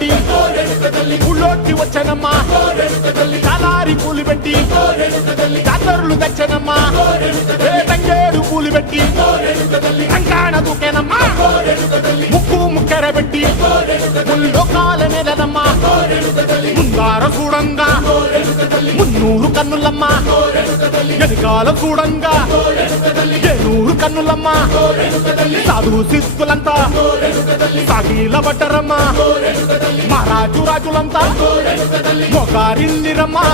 పెట్టి ఊళ్ళోకి వచ్చనమ్మా చాలారి పూలు పెట్టి జాతరులు తెచ్చనమ్మా తంగేడు పూలు పెట్టి కంకాణ దూకేనమ్మా ముక్కు ముక్కెర పెట్టి ముల్లోకాల నెలనమ్మా ముందార చూడంగా మున్నూరు కన్నులమ్మా వెనకాల చూడంగా ఏనూరు కన్నులమ్మా సాధు శిస్తులంతా సాగిల పడ్డరమ్మా మహారాజు రాజులంతా మొగారిందిరమ్మా